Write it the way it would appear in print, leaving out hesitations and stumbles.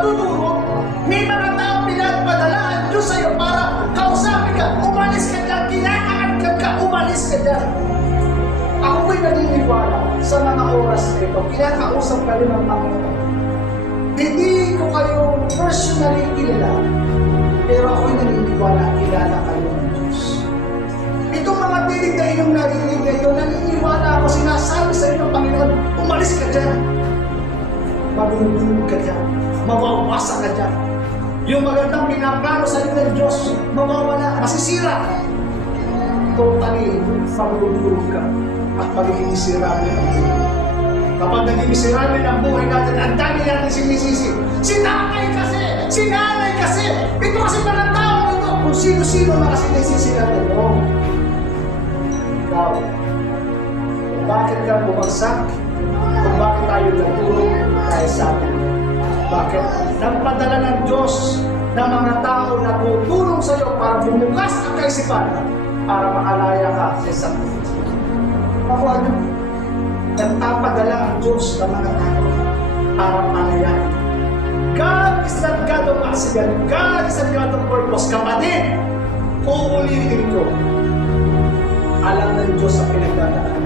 madudurog. May mga tao pinagpadala ang Diyos sa'yo para kausapin ka. Umalis ka dyan, kinakaangkat ka, umalis ka dyan. Ako po'y naniniwala sa mga oras na ito. Kinakausap ka rin ng Panginoon. Hindi ko kayo personally kilala, pero ako'y naniniwala, kilala kayo ng Diyos. Itong mga tinig na inyong narinig ngayon, naniniwala ako, sinasabi sa inyo, Panginoon, umalis ka dyan. Magulog ka dyan. Mawawasa ka dyan. Yung magandang pinaplano sa inyo ng Diyos, mawawala, masisira. Totally, magulog ka at magiging miserable ang buhay. Kapag naging miserable ang buhay natin, ang dami natin sinisisi. Si tatay kasi, si nanay kasi, ito kasi mga tao nito. Kung sino-sino na kasi nagsisi natin. Ikaw, kung bakit ka bumagsak, kung bakit tayo natulog dahil sa atin. Bakit? Nagpadala ng Diyos ng mga tao na tutulong sa iyo para bumukas ang kaisipan para makalaya ka sa isang puso. Ako ano? Nagpapadala ang Diyos ng mga tao para malayan. God is not God of accident. God is not God of purpose. Kapatid, uulitin ko. Alam ng Diyos ang pinagdadaan.